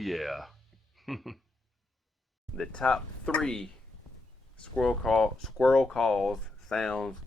yeah. The top 3 squirrel calls, sounds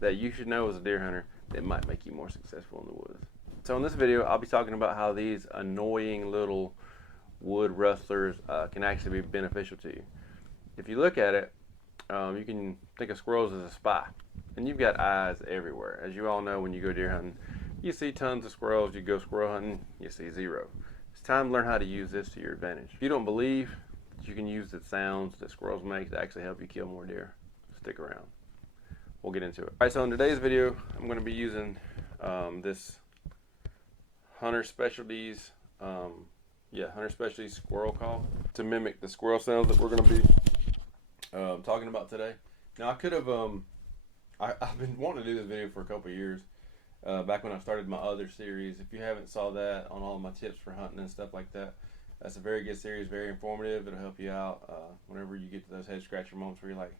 that you should know as a deer hunter that might make you more successful in the woods. So in this video, I'll be talking about how these annoying little wood rustlers can actually be beneficial to you. If you look at it, you can think of squirrels as a spy, and you've got eyes everywhere. As you all know, when you go deer hunting, you see tons of squirrels. You go squirrel hunting, you see 0. It's time to learn how to use this to your advantage. If you don't believe that you can use the sounds that squirrels make to actually help you kill more deer, stick around. We'll get into it. Alright, so in today's video, I'm going to be using this Hunter Specialties squirrel call to mimic the squirrel sounds that we're going to be talking about today. Now, I could have I've been wanting to do this video for a couple of years, back when I started my other series. If you haven't saw that on all of my tips for hunting and stuff like that, that's a very good series, very informative. It'll help you out whenever you get to those head scratcher moments where you're like,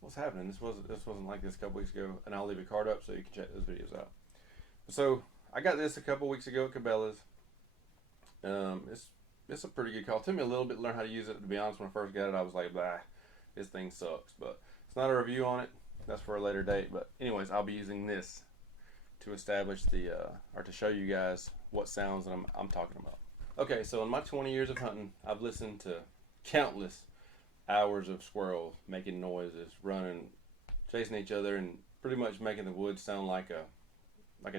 what's happening? This wasn't like this a couple weeks ago. And I'll leave a card up so you can check those videos out. So I got this a couple weeks ago at Cabela's. It's a pretty good call. It took me a little bit to learn how to use it. To be honest, when I first got it, I was like, bah, this thing sucks. But it's not a review on it. That's for a later date. But anyways, I'll be using this to establish or to show you guys what sounds that I'm talking about. Okay, so in my 20 years of hunting, I've listened to countless hours of squirrels making noises, running, chasing each other, and pretty much making the woods sound like a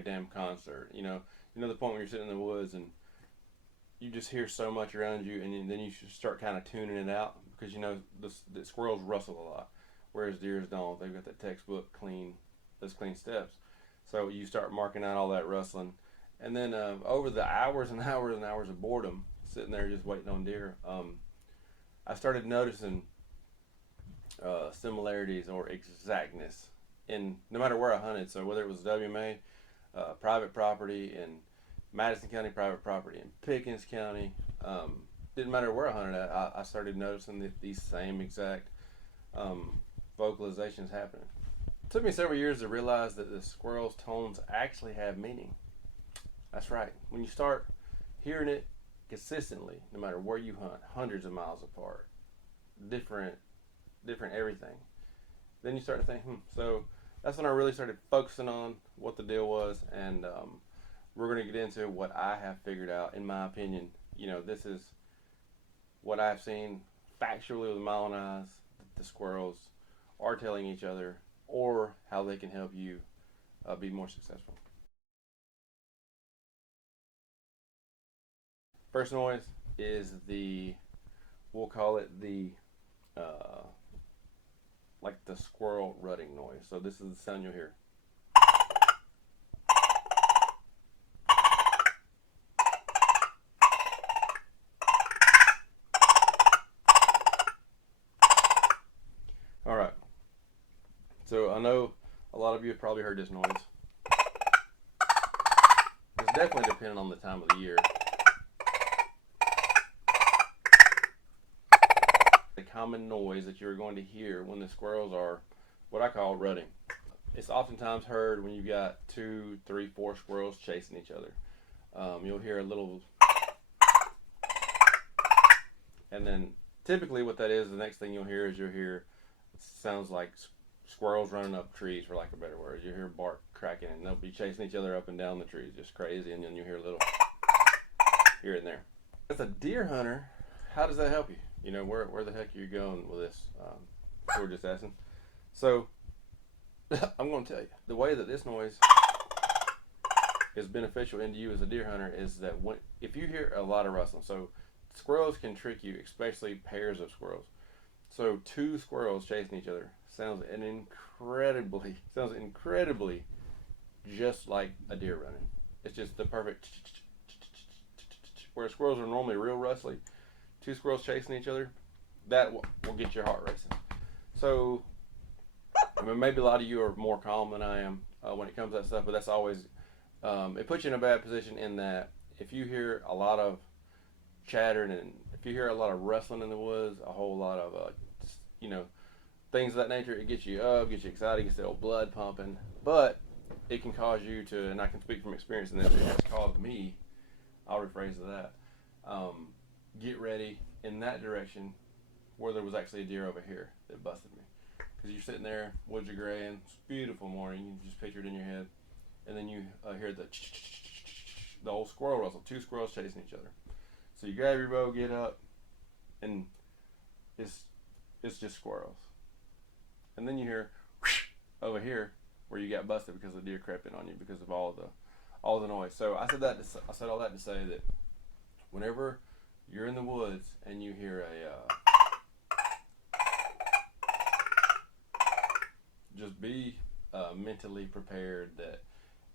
damn concert. You know the point when you're sitting in the woods and you just hear so much around you, and then you should start kind of tuning it out, because the squirrels rustle a lot, whereas deers don't. They've got that textbook clean steps. So you start marking out all that rustling, and then over the hours and hours and hours of boredom, sitting there just waiting on deer, I started noticing similarities or exactness in no matter where I hunted. So whether it was WMA, private property in Madison County, private property in Pickens County, didn't matter where I hunted at, I started noticing these same exact vocalizations happening. It took me several years to realize that the squirrel's tones actually have meaning. That's right. When you start hearing it consistently, no matter where you hunt, hundreds of miles apart, different everything, then you start to think, So that's when I really started focusing on what the deal was, and we're going to get into what I have figured out. In my opinion, this is what I've seen factually with my own eyes that the squirrels are telling each other, or how they can help you be more successful. First noise is we'll call it like the squirrel rutting noise. So this is the sound you'll hear. All right. So I know a lot of you have probably heard this noise. It's definitely dependent on the time of the year. The common noise that you're going to hear when the squirrels are what I call rutting. It's oftentimes heard when you've got 2, 3, 4 squirrels chasing each other. You'll hear a little, and then typically what that is, the next thing you'll hear sounds like squirrels running up trees, for lack of a better word. You hear bark cracking, and they'll be chasing each other up and down the trees, just crazy, and then you hear a little here and there. As a deer hunter, how does that help you? Where the heck are you going with this? We're just asking. So I'm going to tell you, the way that this noise is beneficial into you as a deer hunter is that if you hear a lot of rustling, so squirrels can trick you, especially pairs of squirrels. So 2 squirrels chasing each other sounds incredibly just like a deer running. It's just the perfect, where squirrels are normally real rustly. 2 squirrels chasing each other, that will get your heart racing. So, maybe a lot of you are more calm than I am when it comes to that stuff, but that's always, it puts you in a bad position in that if you hear a lot of chattering and if you hear a lot of rustling in the woods, a whole lot of, things of that nature, it gets you up, gets you excited, gets the old blood pumping, but it can cause you to, and I can speak from experience in this, it has caused me, I'll rephrase that, get ready in that direction where there was actually a deer over here that busted me. Because you're sitting there, woods are graying, it's a beautiful morning, you just picture it in your head, and then you hear the old squirrel rustle, two squirrels chasing each other. So you grab your bow, get up, and it's just squirrels. And then you hear over here where you got busted because the deer crept in on you because of all the noise. So I said all that to say that whenever you're in the woods and you hear just be mentally prepared that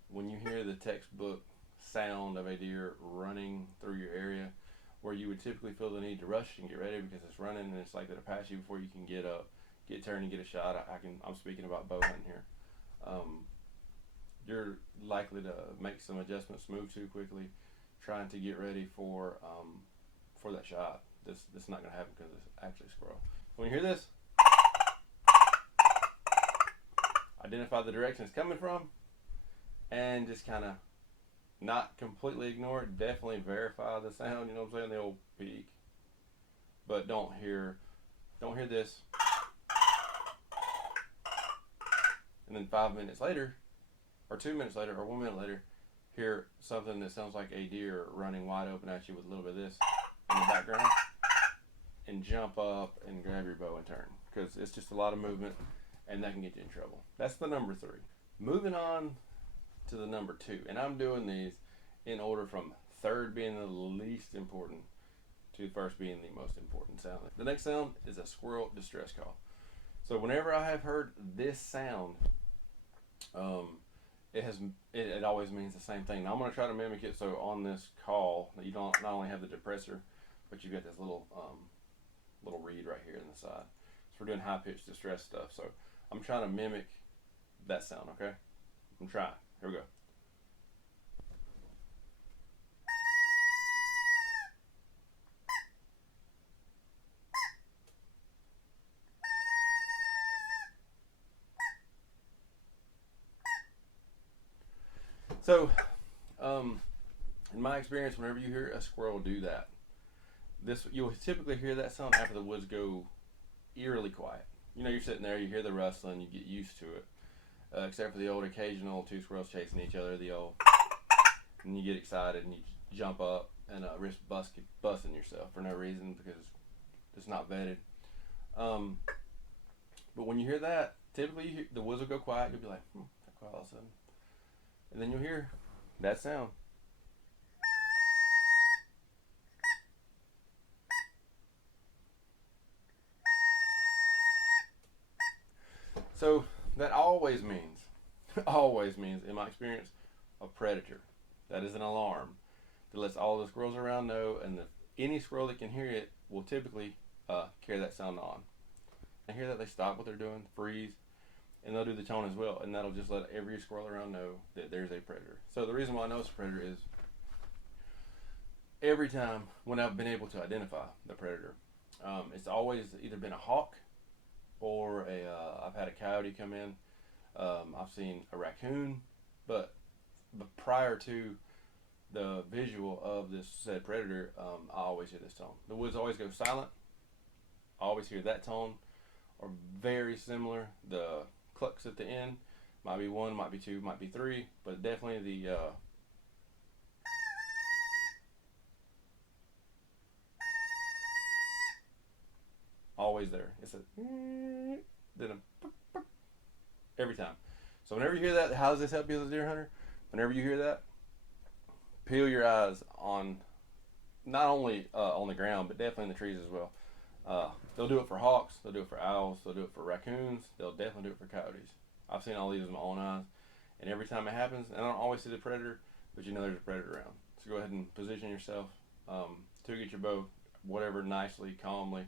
when you hear the textbook sound of a deer running through your area, where you would typically feel the need to rush and get ready because it's running and it's likely to pass you before you can get up, get turned and get a shot. I'm speaking about bow hunting here. You're likely to make some adjustments, move too quickly, trying to get ready for that shot. This is not going to happen because it's actually a squirrel. When you hear this, identify the direction it's coming from, and just kind of not completely ignore it. Definitely verify the sound. You know what I'm saying? The old peak. But don't hear this. And then 5 minutes later, or 2 minutes later, or 1 minute later, hear something that sounds like a deer running wide open at you with a little bit of this in the background, and jump up and grab your bow and turn, because it's just a lot of movement and that can get you in trouble. That's the number 3. Moving on to the number 2, and I'm doing these in order from third being the least important to first being the most important sound. The next sound is a squirrel distress call. So whenever I have heard this sound, it always means the same thing. Now I'm going to try to mimic it, so on this call you don't not only have the depressor, but you got this little reed right here on the side. So we're doing high pitched distress stuff. So I'm trying to mimic that sound. Okay, I'm trying. Here we go. So, in my experience, whenever you hear a squirrel do that, you'll typically hear that sound after the woods go eerily quiet. You know, you're sitting there, you hear the rustling, you get used to it. Except for the old occasional two squirrels chasing each other, and you get excited and you jump up and risk busting yourself for no reason because it's not vetted. But when you hear that, typically the woods will go quiet. You'll be like, got quiet all of a sudden. And then you'll hear that sound. So that always means, in my experience, a predator. That is an alarm that lets all the squirrels around know, and any squirrel that can hear it will typically carry that sound on. I hear that they stop what they're doing, freeze, and they'll do the tone as well, and that'll just let every squirrel around know that there's a predator. So the reason why I know it's a predator is every time when I've been able to identify the predator, it's always either been a hawk or I've had a coyote come in. I've seen a raccoon, but prior to the visual of this said predator, I always hear this tone. The woods always go silent. I always hear that tone, or very similar. The clucks at the end might be 1, might be 2, might be 3, but definitely the always there. It's a then a every time. So whenever you hear that, how does this help you as a deer hunter? Whenever you hear that, peel your eyes on not only on the ground, but definitely in the trees as well. They'll do it for hawks, they'll do it for owls, they'll do it for raccoons, they'll definitely do it for coyotes. I've seen all these with my own eyes, and every time it happens, and I don't always see the predator, but you know there's a predator around. So go ahead and position yourself to get your bow, whatever, nicely, calmly.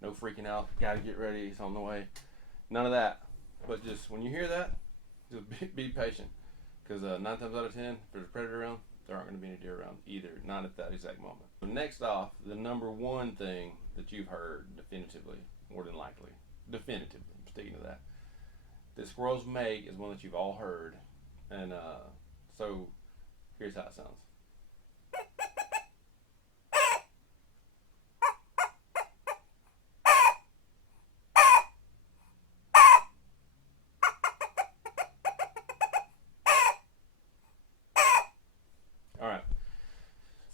No freaking out, gotta get ready, it's on the way. None of that. But just when you hear that, just be patient. Because 9 times out of 10, if there's a predator around, there aren't going to be any deer around either, not at that exact moment. So next off, the number 1 thing that you've heard definitively, more than likely, definitively, I'm sticking to that squirrels make is one that you've all heard. And so here's how it sounds.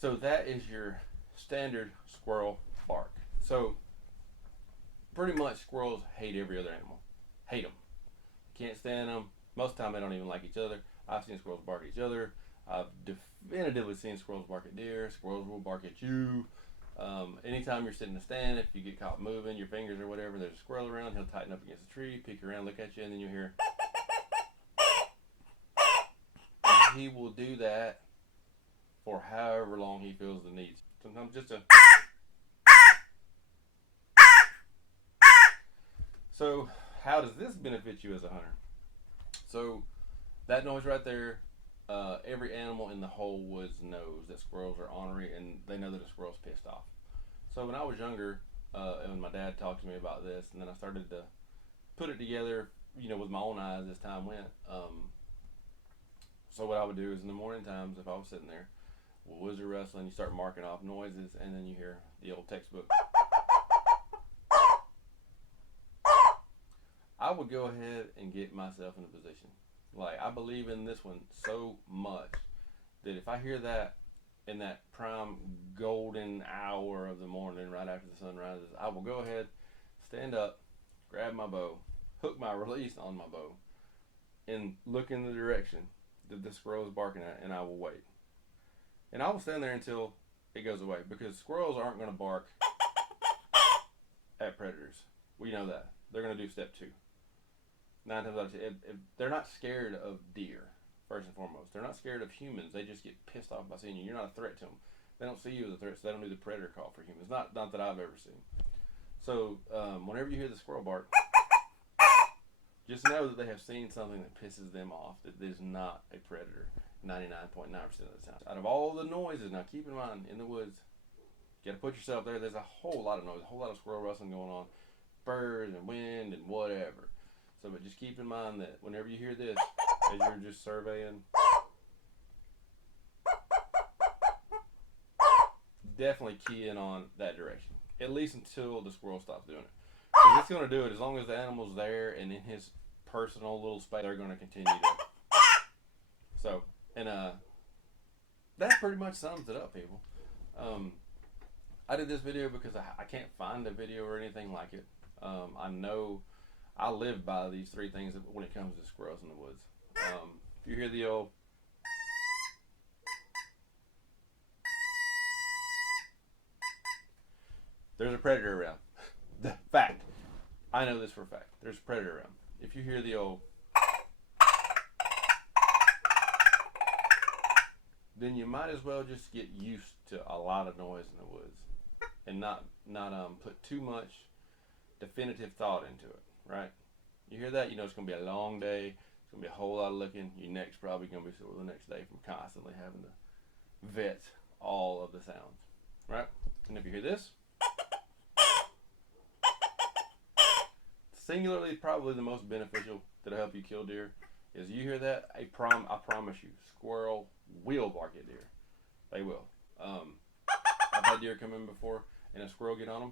So that is your standard squirrel bark. So pretty much squirrels hate every other animal. Hate them. Can't stand them. Most of the time they don't even like each other. I've seen squirrels bark at each other. I've definitively seen squirrels bark at deer. Squirrels will bark at you. Anytime you're sitting in a stand, if you get caught moving your fingers or whatever, there's a squirrel around, he'll tighten up against a tree, peek around, look at you, and then you hear. And he will do that for however long he feels the need. Sometimes just a. So, how does this benefit you as a hunter? So, that noise right there, every animal in the whole woods knows that squirrels are ornery, and they know that a squirrel's pissed off. So when I was younger, and my dad talked to me about this, and then I started to put it together, with my own eyes as time went. So what I would do is in the morning times, if I was sitting there, woods are rustling, you start marking off noises, and then you hear the old textbook. I would go ahead and get myself in a position. Like, I believe in this one so much that if I hear that in that prime golden hour of the morning right after the sun rises, I will go ahead, stand up, grab my bow, hook my release on my bow, and look in the direction that the squirrel is barking at, and I will wait. And I will stand there until it goes away, because squirrels aren't going to bark at predators. We know that. They're going to do step 2. 9 times out of 10, if they're not scared of deer, first and foremost. They're not scared of humans. They just get pissed off by seeing you. You're not a threat to them. They don't see you as a threat, so they don't do the predator call for humans. Not that I've ever seen. So whenever you hear the squirrel bark, just know that they have seen something that pisses them off, that is not a predator 99.9% of the time. Out of all the noises, now keep in mind, in the woods, you got to put yourself there. There's a whole lot of noise, a whole lot of squirrel rustling going on, birds and wind and whatever. So, but just keep in mind that whenever you hear this, as you're just surveying, definitely key in on that direction. At least until the squirrel stops doing it. Because it's going to do it as long as the animal's there and in his personal little space, they're going to continue to. So, and that pretty much sums it up, people. I did this video because I can't find a video or anything like it. I know I live by these 3 things when it comes to squirrels in the woods. If you hear the old there's a predator around. The fact. I know this for a fact. There's a predator around. If you hear the old then you might as well just get used to a lot of noise in the woods and not put too much definitive thought into it, right? You hear that, it's going to be a long day. It's going to be a whole lot of looking. Your neck's probably going to be sore the next day from constantly having to vet all of the sounds, right? And if you hear this, singularly probably the most beneficial that'll help you kill deer is you hear that, I promise you, squirrel will bark at deer. They will. I've had deer come in before and a squirrel get on them.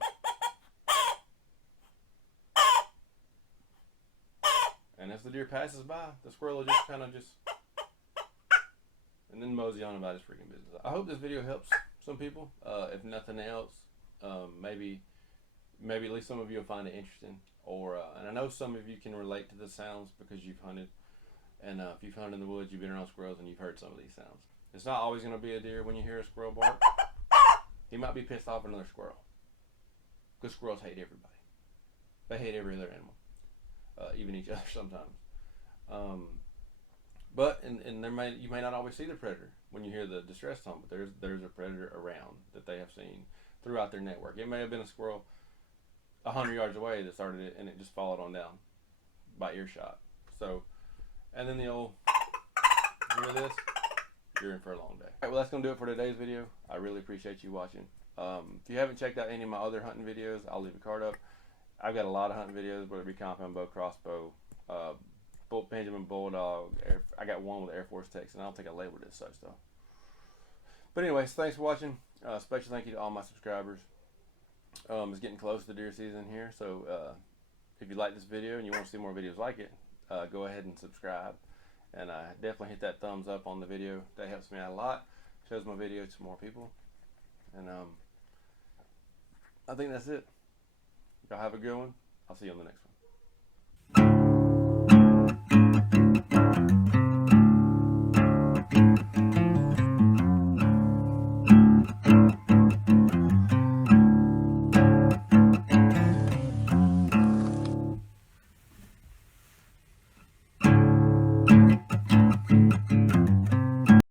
And as the deer passes by, the squirrel will just kind of and then mosey on about his freaking business. I hope this video helps some people. If nothing else, maybe at least some of you will find it interesting. Or and I know some of you can relate to the sounds because you've hunted. And if you've hunted in the woods, you've been around squirrels, and you've heard some of these sounds. It's not always going to be a deer when you hear a squirrel bark. He might be pissed off at another squirrel. Because squirrels hate everybody. They hate every other animal. Even each other sometimes. But you may not always see the predator when you hear the distress tone, but there's a predator around that they have seen throughout their network. It may have been a squirrel 100 yards away that started it, and it just followed on down by earshot. So, and then the old, hear this, you're in for a long day. Alright, well that's going to do it for today's video. I really appreciate you watching. If you haven't checked out any of my other hunting videos, I'll leave a card up. I've got a lot of hunting videos, whether it be compound bow, crossbow, Benjamin Bulldog. I got one with Air Force Techs, and I don't think I labeled it as such though. But anyways, thanks for watching. Special thank you to all my subscribers. It's getting close to deer season here, so if you like this video and you want to see more videos like it, go ahead and subscribe. And definitely hit that thumbs up on the video. That helps me out a lot. shows my video to more people. And I think that's it. Y'all have a good one. I'll see you on the next one.